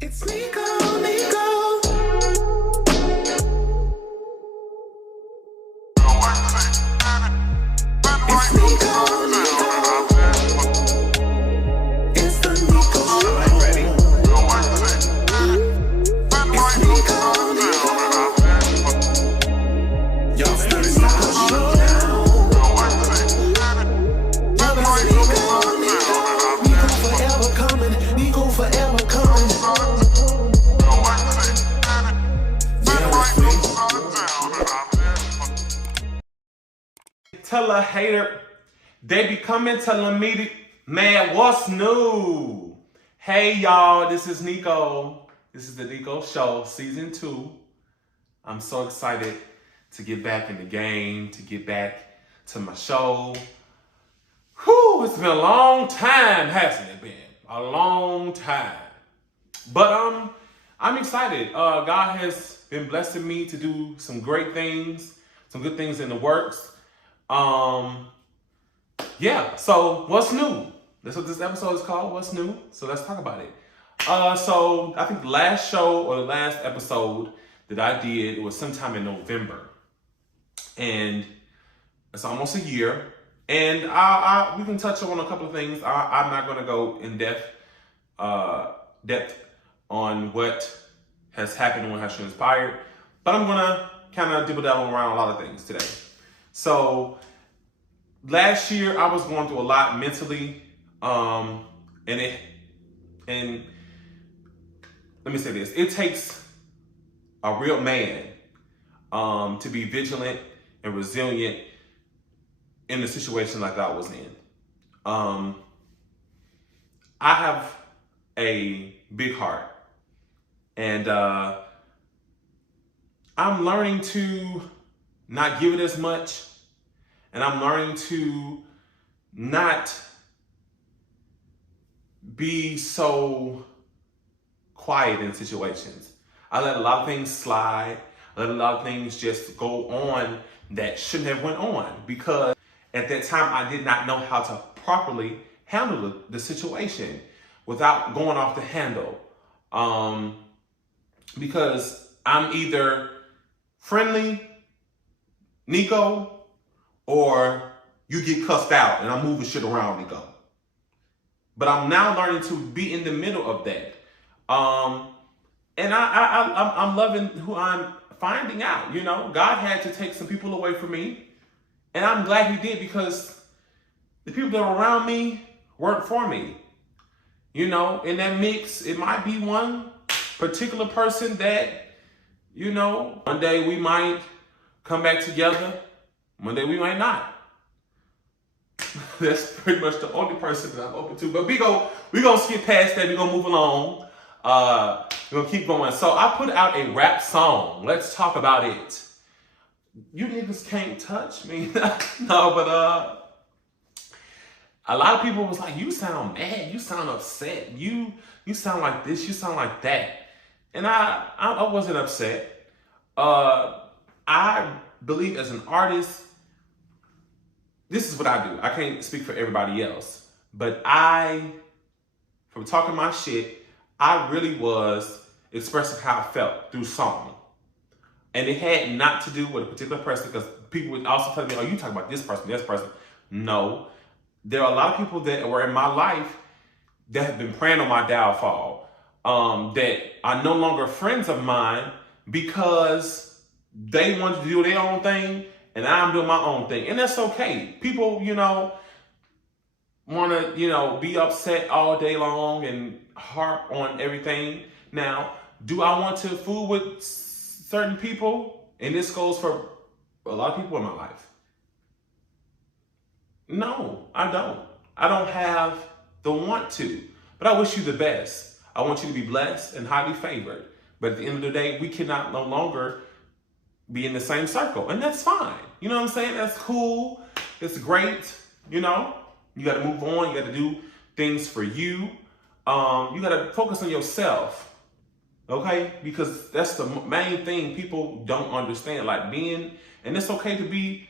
It's Nikko, Nikko. It's Nikko, Nikko. It's the Nikko Show. I'm ready. It's Nikko, Nikko. Y'all ready? It's the Nikko Show now. It's Nikko, Nikko. Nikko forever coming. Nikko forever coming. Tell a hater, they be coming telling me, man, what's new? Hey y'all, this is Nikko. This is the Nikko Show, season 2. I'm so excited to get back in the game, to get back to my show. Whew, it's been a long time, hasn't it been? A long time. But I'm excited. God has been blessing me to do some great things, some good things in the works. Yeah, so what's new? That's what this episode is called, What's New? So let's talk about it. So I think the last show or the last episode that I did was sometime in November. And it's almost a year. And we can touch on a couple of things. I'm not going to go in depth on what has happened and what has transpired. But I'm going to kind of dibble-dabble around a lot of things today. So last year I was going through a lot mentally, and let me say this: it takes a real man to be vigilant and resilient in the situation like I was in. I have a big heart, and I'm learning to not give it as much, and I'm learning to not be so quiet in situations. I let a lot of things slide. I let a lot of things just go on that shouldn't have went on, because at that time I did not know how to properly handle the situation without going off the handle. Because I'm either friendly, Nikko, or you get cussed out and I'm moving shit around, Nikko. But I'm now learning to be in the middle of that. And I'm loving who I'm finding out. You know, God had to take some people away from me. And I'm glad he did, because the people that were around me weren't for me. You know, in that mix, it might be one particular person that, you know, one day we might come back together. One day we might not. That's pretty much the only person that I'm open to. But we gonna skip past that. We're gonna move along. We're gonna keep going. So I put out a rap song. Let's talk about it. You niggas can't touch me. No, but a lot of people was like, you sound mad, you sound upset, you sound like this, you sound like that. And I wasn't upset. I believe as an artist, this is what I do. I can't speak for everybody else, but from talking my shit, I really was expressing how I felt through song. And it had not to do with a particular person, because people would also tell me, oh, you talking about this person. No. There are a lot of people that were in my life that have been praying on my downfall, that are no longer friends of mine because they wanted to do their own thing and I'm doing my own thing. And that's okay. People, you know, want to, you know, be upset all day long and harp on everything. Now, do I want to fool with certain people? And this goes for a lot of people in my life. No, I don't. I don't have the want to. But I wish you the best. I want you to be blessed and highly favored. But at the end of the day, we cannot no longer be in the same circle. And that's fine. You know what I'm saying? That's cool. It's great. You know, you got to move on. You got to do things for you. You got to focus on yourself. Okay? Because that's the main thing people don't understand. Like and it's okay to be,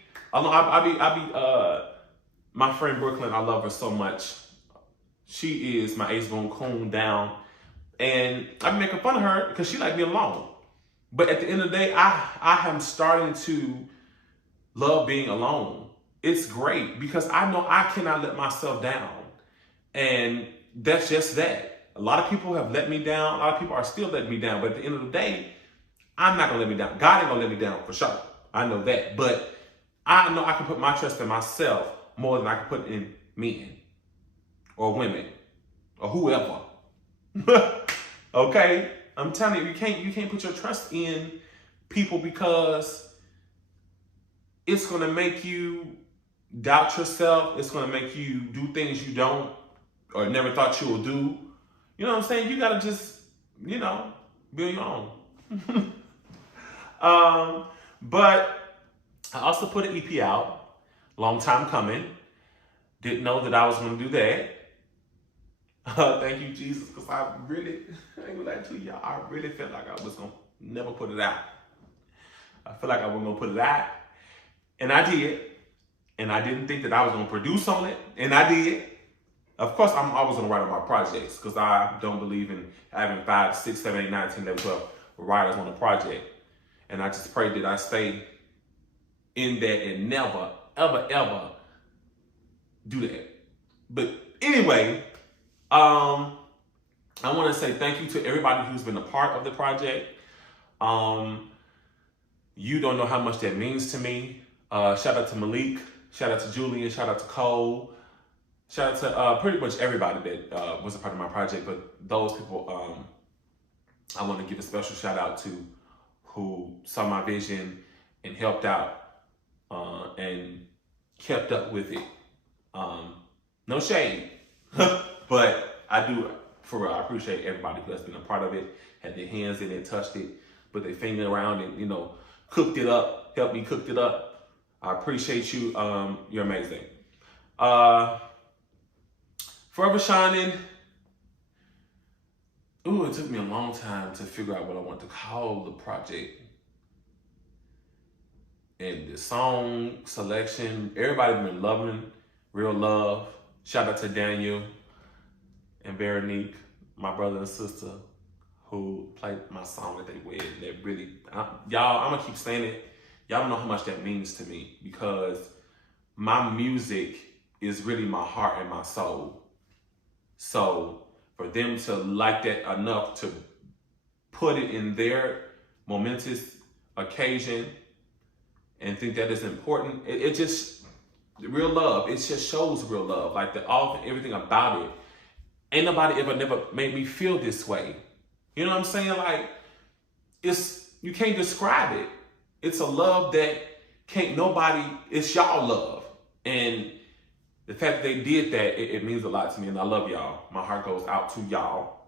my friend Brooklyn, I love her so much. She is my ace boon coon down And I'm making fun of her because she like being alone. But at the end of the day, I am starting to love being alone. It's great because I know I cannot let myself down. And that's just that. A lot of people have let me down. A lot of people are still letting me down. But at the end of the day, I'm not gonna let me down. God ain't gonna let me down for sure. I know that. But I know I can put my trust in myself more than I can put in men or women or whoever. Okay? I'm telling you, you can't put your trust in people because it's gonna make you doubt yourself. It's gonna make you do things you don't or never thought you would do. You know what I'm saying? You gotta just, be on your own. But I also put an EP out, long time coming. Didn't know that I was gonna do that. Thank you, Jesus, because I ain't gonna lie to y'all, I really felt like I was gonna never put it out. I feel like I wasn't gonna put it out, and I did. And I didn't think that I was gonna produce on it, and I did. Of course, I'm always gonna write on my projects because I don't believe in having 5, 6, 7, 8, 9, 10, 11, 12 writers on a project. And I just pray that I stay in that and never, ever, ever do that. But anyway, I want to say thank you to everybody who's been a part of the project. You don't know how much that means to me. Shout out to Malik, shout out to Julian, shout out to Cole, shout out to pretty much everybody that was a part of my project. But those people, I want to give a special shout out to who saw my vision and helped out and kept up with it. No shade, but I do, for real, I appreciate everybody who has been a part of it, had their hands in it, touched it, put their finger around it, cooked it up, helped me cook it up. I appreciate you. You're amazing. Forever Shining. Ooh, it took me a long time to figure out what I want to call the project. And the song selection, everybody's been loving Real Love. Shout out to Daniel and Veronique, my brother and sister, who played my song at their wedding. They really, y'all, I'm gonna keep saying it. Y'all don't know how much that means to me because my music is really my heart and my soul. So for them to like that enough to put it in their momentous occasion and think that is important, it just, real love, it just shows real love. Like everything about it. Ain't nobody never made me feel this way. You know what I'm saying? Like, you can't describe it. It's a love that it's y'all love. And the fact that they did that, it means a lot to me, and I love y'all. My heart goes out to y'all.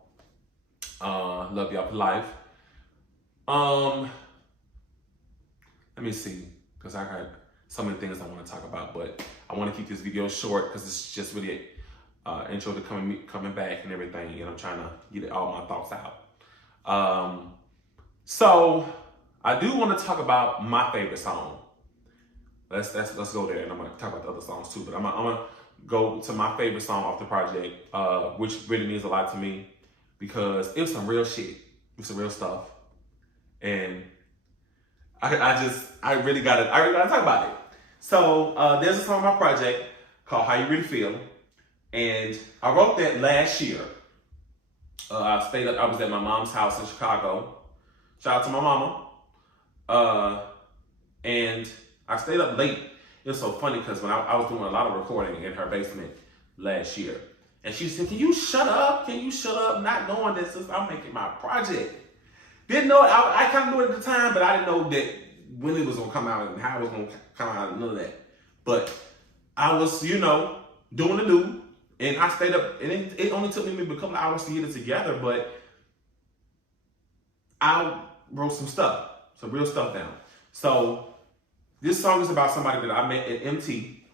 Love y'all for life. Let me see, because I got so many things I want to talk about, but I want to keep this video short because it's just really intro to coming back and everything, and I'm trying to get all my thoughts out. So I do want to talk about my favorite song. Let's go there, and I'm gonna talk about the other songs too. But I'm gonna go to my favorite song off the project, which really means a lot to me because it was some real shit. It was some real stuff, and I really gotta talk about it. So there's a song on my project called "How You Really Feel," and I wrote that last year. I was at my mom's house in Chicago. Shout out to my mama. And I stayed up late. It was so funny because when I was doing a lot of recording in her basement last year. And she said, can you shut up? Can you shut up? Not knowing that since I'm making my project. Didn't know it. I kind of knew it at the time, but I didn't know that when it was going to come out and how it was going to come out, none of that. But I was, doing the do. And I stayed up, and it only took me maybe a couple of hours to get it together, but I wrote some real stuff down. So this song is about somebody that I met at MT,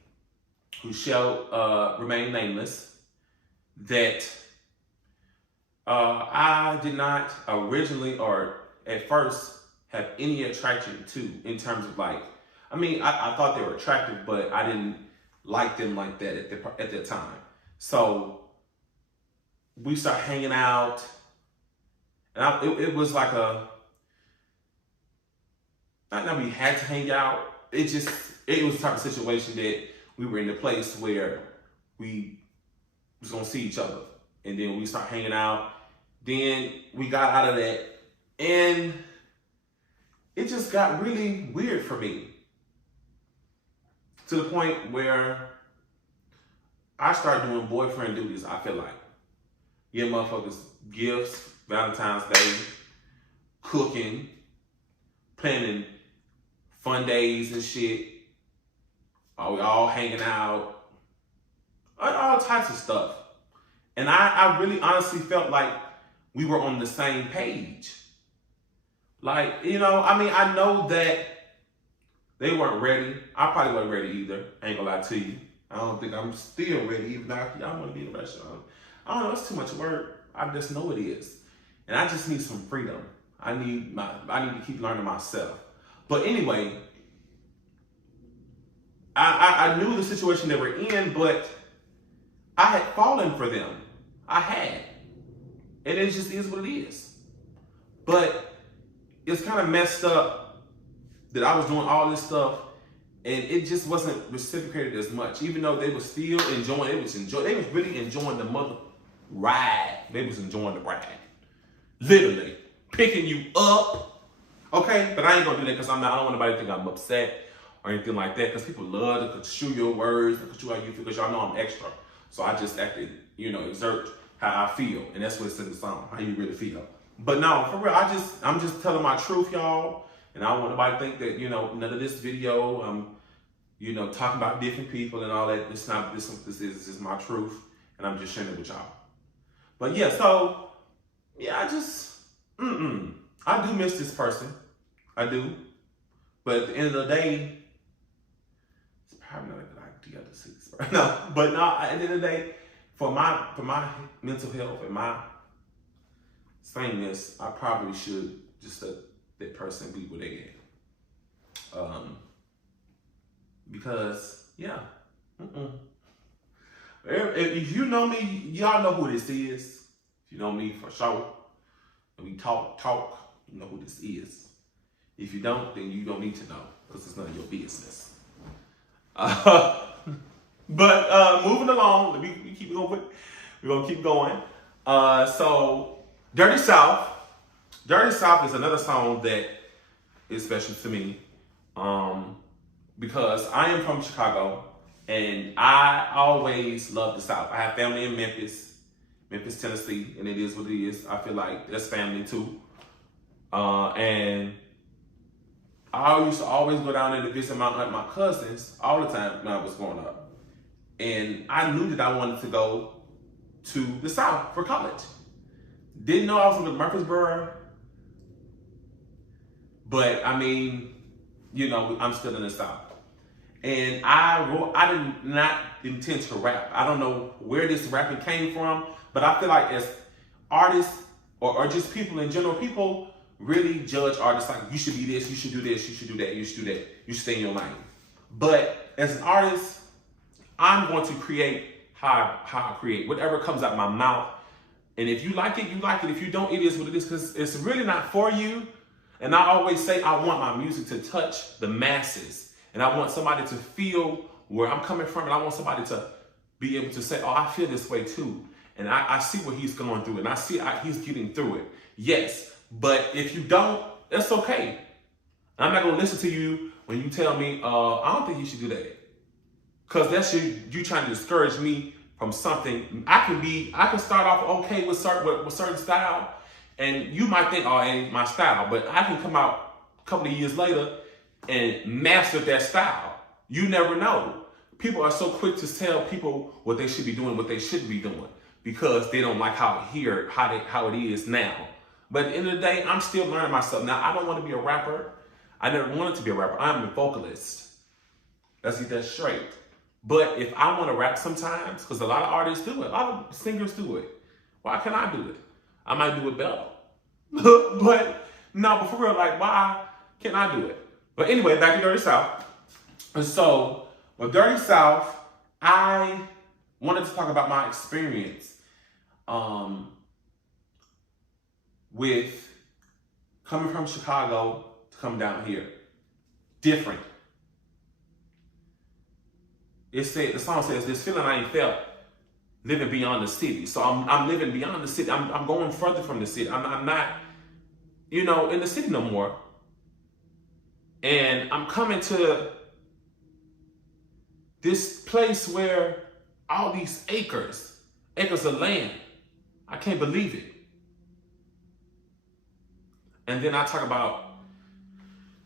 who shall remain nameless, that I did not originally or at first have any attraction to in terms of I thought they were attractive, but I didn't like them like that at that time. So we start hanging out, And it was like not that we had to hang out. It was the type of situation that we were in the place where we was gonna see each other. And then we start hanging out. Then we got out of that. And it just got really weird for me. To the point where I started doing boyfriend duties, I feel like. Give motherfuckers gifts, Valentine's Day, cooking, planning fun days and shit. We all hanging out. All types of stuff. And I really honestly felt like we were on the same page. Like, you know, I mean, I know that they weren't ready. I probably wasn't ready either. I ain't gonna lie to you. I don't think I'm still ready, even though I want to be in a restaurant. I don't know, it's too much work. I just know it is. And I just need some freedom. I need to keep learning myself. But anyway, I knew the situation they were in, but I had fallen for them. I had. And it just is what it is. But it's kind of messed up that I was doing all this stuff and it just wasn't reciprocated as much, even though they were still enjoying, they was really enjoying the mother ride. They was enjoying the ride. Literally. Picking you up. Okay? But I ain't gonna do that because I don't want nobody to think I'm upset or anything like that, because people love to construe your words, to construe how you feel, because y'all know I'm extra. So I just acted, exert how I feel. And that's what it's in the song, how you really feel. But no, for real, I'm just telling my truth, y'all. And I don't want nobody to think that, none of this video, talking about different people and all that. This is just my truth. And I'm just sharing it with y'all. But yeah, so, yeah, I do miss this person. I do. But at the end of the day, it's probably not a good idea to see this person. No, but no, at the end of the day, for my mental health and my sameness, I probably should just let that person be where they at. Because, yeah. If you know me, y'all know who this is. If you know me for sure, and we talk, you know who this is. If you don't, then you don't need to know, because it's none of your business. But moving along, we keep going. We're gonna keep going. So Dirty South. Dirty South is another song that is special to me. Because I am from Chicago and I always love the South. I have family in Memphis, Tennessee, and it is what it is. I feel like that's family too. And I used to always go down there to visit my cousins all the time when I was growing up. And I knew that I wanted to go to the South for college. Didn't know I was from Murfreesboro, but I mean, I'm still in the South. And I did not intend to rap. I don't know where this rapping came from, but I feel like as artists or just people in general, people really judge artists like, you should be this, you should do this, you should do that, you should do that, you should stay in your lane. But as an artist, I'm going to create how I create, whatever comes out my mouth. And if you like it, you like it. If you don't, it is what it is, because it's really not for you. And I always say I want my music to touch the masses. And I want somebody to feel where I'm coming from. And I want somebody to be able to say, oh, I feel this way too. And I see what he's going through. And I see he's getting through it. Yes. But if you don't, that's okay. I'm not going to listen to you when you tell me, I don't think you should do that. Because that's you trying to discourage me from something. I can start off okay with certain style. And you might think, oh, it ain't my style. But I can come out a couple of years later and master that style. You never know. People are so quick to tell people what they should be doing, what they shouldn't be doing, because they don't like how it is now. But at the end of the day, I'm still learning myself. Now, I don't want to be a rapper. I never wanted to be a rapper. I'm a vocalist. Let's get that straight. But if I want to rap sometimes, because a lot of artists do it, a lot of singers do it, why can't I do it? I might do it better. But for real, like, why can't I do it? But anyway, back to Dirty South. And so, with Dirty South, I wanted to talk about my experience with coming from Chicago to come down here. Different. The song says, this feeling I ain't felt living beyond the city. So I'm living beyond the city. I'm going further from the city. I'm not, in the city no more. And I'm coming to this place where all these acres of land, I can't believe it. And then I talk about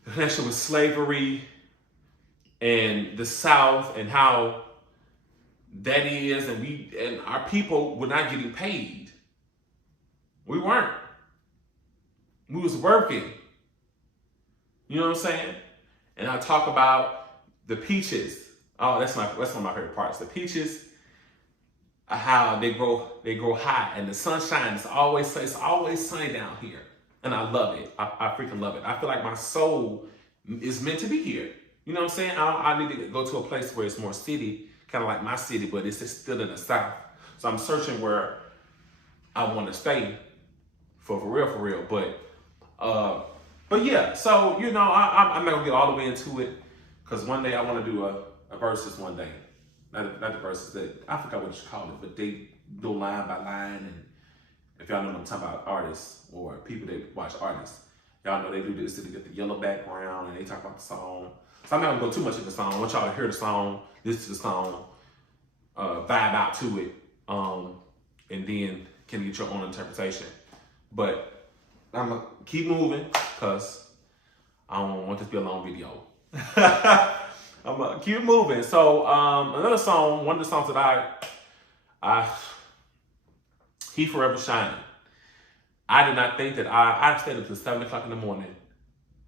the connection with slavery and the South and how that is, and our people were not getting paid. We weren't. We was working. You know what I'm saying? And I talk about the peaches. Oh, that's one of my favorite parts. The peaches, how they grow high, and the sunshine is always sunny down here, and I love it. I freaking love it. I feel like my soul is meant to be here. You know what I'm saying? I need to go to a place where it's more city, kind of like my city, but it's still in the South. So I'm searching where I want to stay for real. But yeah, so I'm not gonna get all the way into it, because one day I want to do a verses one day. Not the verses that I forgot what you call it, but they go line by line, and if y'all know what I'm talking about, artists or people that watch artists, y'all know they do this to get the yellow background and they talk about the song. So I'm not gonna go too much into the song. I want y'all to hear the song, listen to the song, vibe out to it, and then can get your own interpretation. But I'm gonna keep moving because I don't want this to be a long video. I'm gonna keep moving. So another song, one of the songs that I He Forever Shining. I did not think that I stayed up till 7 o'clock in the morning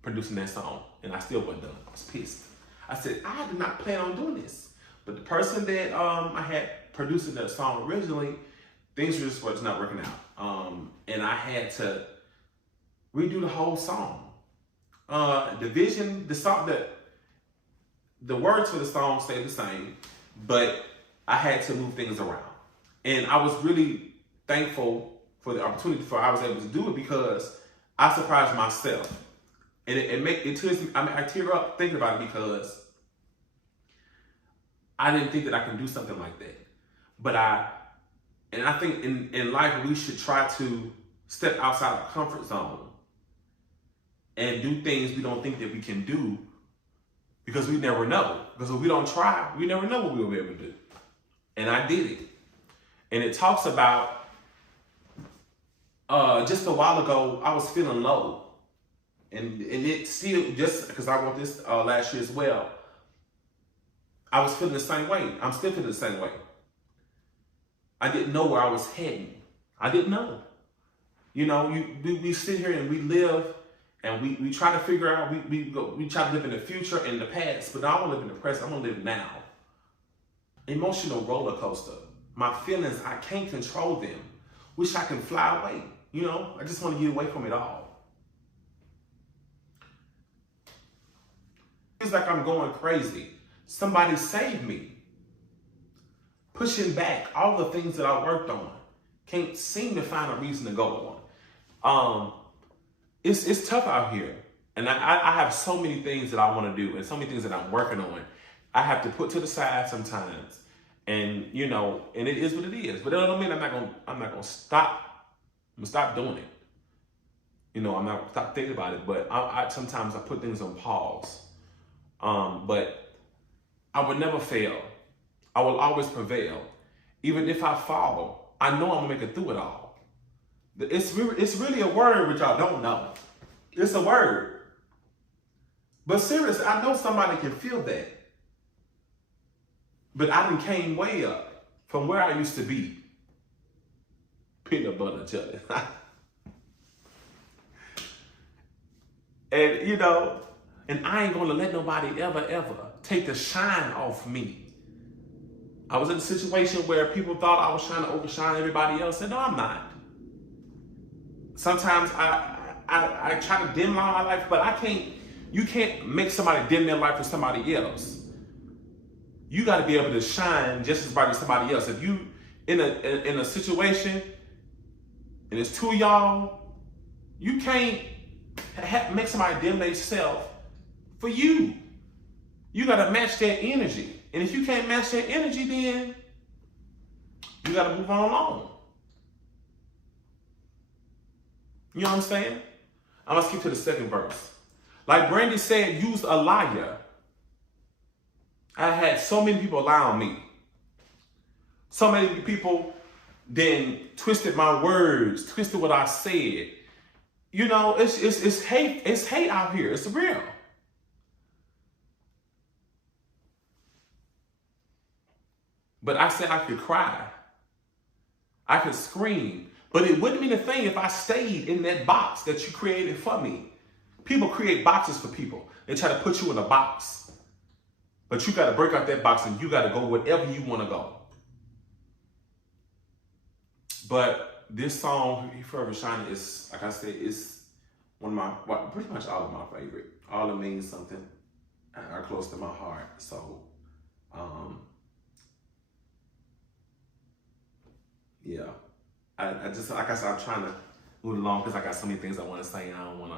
producing that song, and I still wasn't done. I was pissed. I said, I did not plan on doing this. But the person that I had producing that song originally, things was not working out. And I had to redo the whole song. The vision, the song, the words for the song stayed the same, but I had to move things around. And I was really thankful for the opportunity I was able to do it, because I surprised myself. And I tear up thinking about it, because I didn't think that I can do something like that. But I think in life we should try to step outside our comfort zone and do things we don't think that we can do, because we never know. Because if we don't try, we never know what we'll be able to do. And I did it. And it talks about, just a while ago, I was feeling low. And it still, just because I wrote this last year as well, I was feeling the same way. I'm still feeling the same way. I didn't know where I was heading. I didn't know. We sit here and we live, and we try to figure out, we try to live in the future and the past, but I don't live in the present. I'm gonna live now. Emotional roller coaster. My feelings, I can't control them. Wish I can fly away. I just want to get away from it all. It's like I'm going crazy. Somebody save me. Pushing back all the things that I worked on. Can't seem to find a reason to go on. It's tough out here. And I have so many things that I want to do, and so many things that I'm working on. I have to put to the side sometimes. And and it is what it is. But that don't mean I'm not gonna stop. I'm gonna stop doing it. I'm not gonna stop thinking about it. But I sometimes I put things on pause. But I would never fail. I will always prevail. Even if I fall, I know I'm gonna make it through it all. It's really a word which y'all don't know. It's a word. But seriously, I know somebody can feel that. But I done came way up from where I used to be. Peanut butter jelly. And and I ain't gonna let nobody ever take the shine off me. I was in a situation where people thought I was trying to overshine everybody else, and no, I'm not. Sometimes I try to dim my life, but you can't make somebody dim their life for somebody else. You got to be able to shine just as bright as somebody else. If you in a situation and it's two of y'all, You can't make somebody dim themselves for you. You gotta match that energy. And if you can't match that energy, then you gotta move on along. You know what I'm saying? I'm gonna skip to the second verse. Like Brandy said, use a liar. I had so many people lie on me. So many people then twisted my words, twisted what I said. You know, it's hate. It's hate out here. It's real. But I said I could cry. I could scream. But it wouldn't mean a thing if I stayed in that box that you created for me. People create boxes for people. They try to put you in a box. But you got to break out that box and you got to go wherever you want to go. But this song, Forever Shining, is, like I said, is one of my, well, pretty much all of my favorite. All it means something are close to my heart. So, yeah. I just, like I said, I'm trying to move along because I got so many things I want to say and I don't want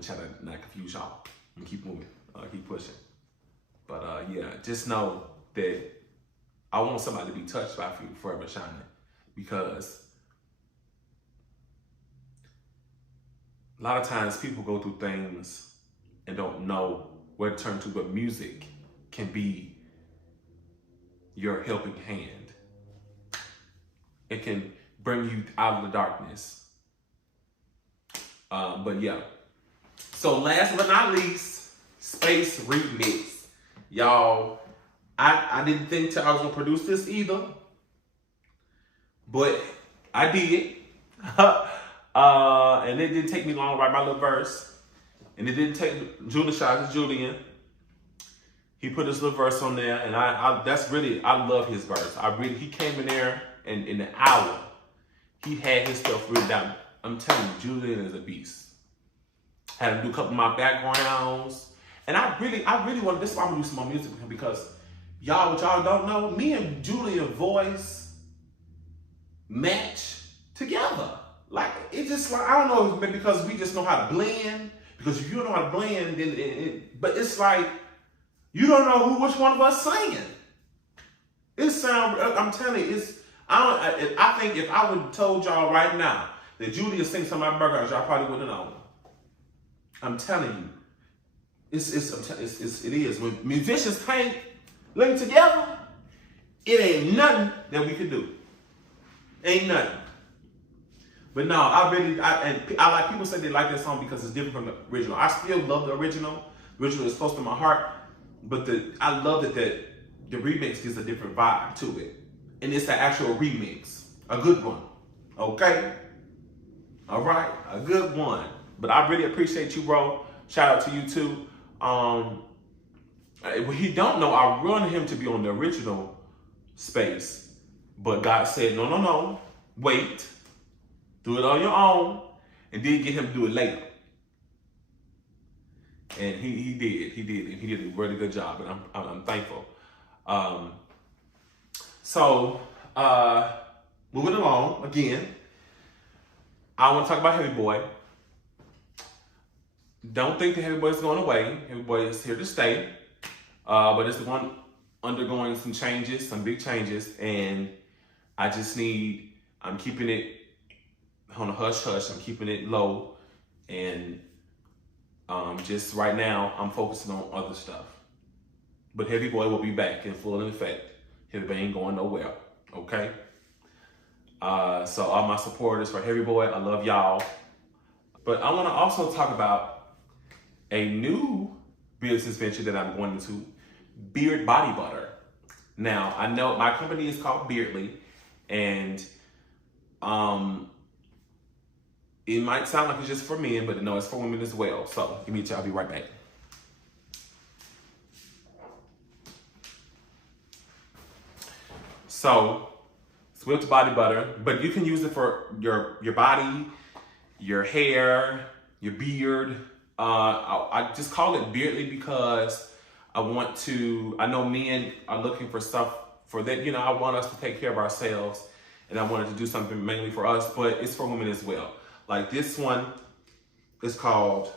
to try to not confuse y'all. I'm keep moving, keep pushing. But yeah, just know that I want somebody to be touched by Forever Shining because a lot of times people go through things and don't know where to turn to, but music can be your helping hand. It can bring you out of the darkness. But yeah. So last but not least, Space Remix. Y'all, I didn't think I was gonna produce this either, but I did. And it didn't take me long to write my little verse. And it didn't take Julian. He put his little verse on there, and I love his verse. He came in there and in an hour, he had his stuff written down. I'm telling you, Julian is a beast. Had him do a couple of my backgrounds. And I really want, this is why I'm gonna do some more music with him because what y'all don't know, me and Julian's voice match together. Like, it's just like, I don't know, maybe because we just know how to blend. Because if you don't know how to blend, then but it's like, you don't know which one of us singing. I'm telling you, I think if I would have told y'all right now that Julia sings some of my burgers, y'all probably wouldn't know. I'm telling you, it is. When musicians can't link together, it ain't nothing that we can do. Ain't nothing. But no, I like people say they like that song because it's different from the original. I still love the original. The original is close to my heart, but I love that the remix gives a different vibe to it. And it's an actual remix. A good one. Okay? All right? A good one. But I really appreciate you, bro. Shout out to you, too. What he don't know, I wanted him to be on the original Space. But God said, no. Wait. Do it on your own. And then get him to do it later. And he did. He did. And he did a really good job. And I'm thankful. So, moving along again, I want to talk about Heavy Boy. Don't think the Heavy Boy is going away. Heavy Boy is here to stay. But it's the one undergoing some changes, some big changes, and I'm keeping it on a hush-hush. I'm keeping it low, and just right now, I'm focusing on other stuff. But Heavy Boy will be back in full effect. Heavy Boy ain't going nowhere, okay? So all my supporters for Heavy Boy, I love y'all. But I want to also talk about a new business venture that I'm going into, Beard Body Butter. Now, I know my company is called Beardly, and it might sound like it's just for men, but no, it's for women as well. So, give me a chat, I'll be right back. So, Swift Body Butter, but you can use it for your body, your hair, your beard. I just call it Beardly because I know men are looking for stuff for that. You know, I want us to take care of ourselves, and I wanted to do something mainly for us, but it's for women as well. Like this one is called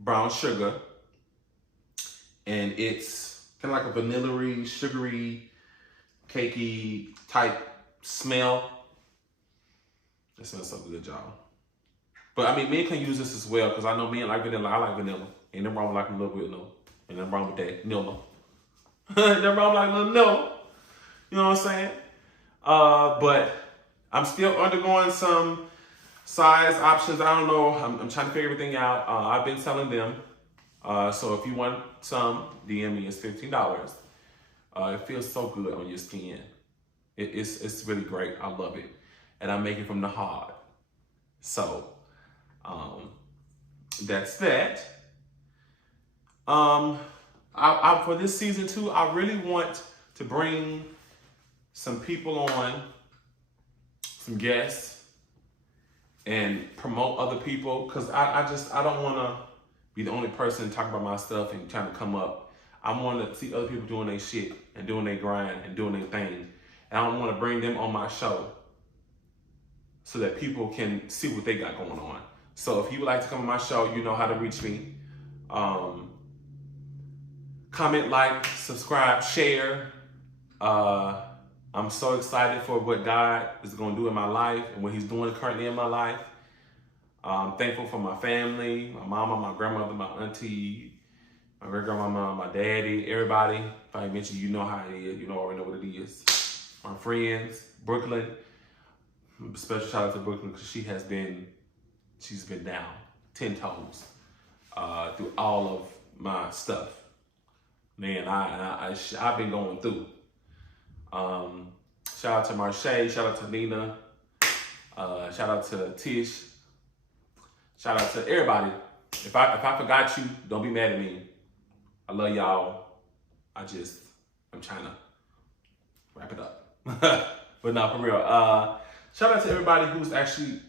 Brown Sugar. And it's kind of like a vanilla-y, sugary, cakey type smell. It smells so good, y'all. But I mean, men can use this as well because I know men like vanilla. I like vanilla. Ain't nothing wrong with liking a little bit, no. Ain't nothing wrong with that. No. Ain't nothing wrong with liking a little no. You know what I'm saying? But I'm still undergoing some size options. I don't know. I'm trying to figure everything out. I've been selling them. So if you want some, DM me. It's $15. It feels so good on your skin. It's really great. I love it. And I make it from the heart. So that's that. For this season 2, I really want to bring some people on, some guests, and promote other people, because I don't want to be the only person talking about my stuff and trying to come up. I want to see other people doing their shit and doing their grind and doing their thing. And I want to bring them on my show so that people can see what they got going on. So if you would like to come on my show, you know how to reach me. Comment, like, subscribe, share. I'm so excited for what God is going to do in my life and what he's doing currently in my life. I'm thankful for my family, my mama, my grandmother, my auntie, my great-grandmama, my daddy, everybody. If I mention you know how it is. You know, already know what it is. My friends, Brooklyn. Special shout out to Brooklyn because she's been down 10 toes through all of my stuff. Man, I've been going through. Shout out to Marche, shout out to Nina, shout out to Tish, shout out to everybody. If I forgot you, don't be mad at me. I love y'all. I'm trying to wrap it up. But no, for real. Shout out to everybody who's actually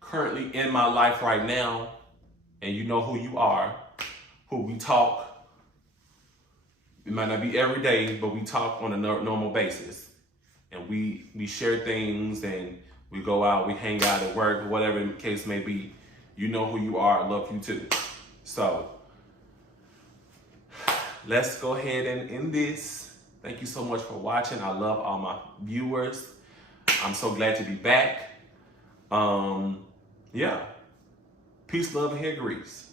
currently in my life right now, and you know who you are, who we talk. It might not be every day, but we talk on a normal basis. And we share things, and we go out, we hang out at work, or whatever the case may be. You know who you are. I love you too. So, let's go ahead and end this. Thank you so much for watching. I love all my viewers. I'm so glad to be back. Yeah. Peace, love, and hair grease.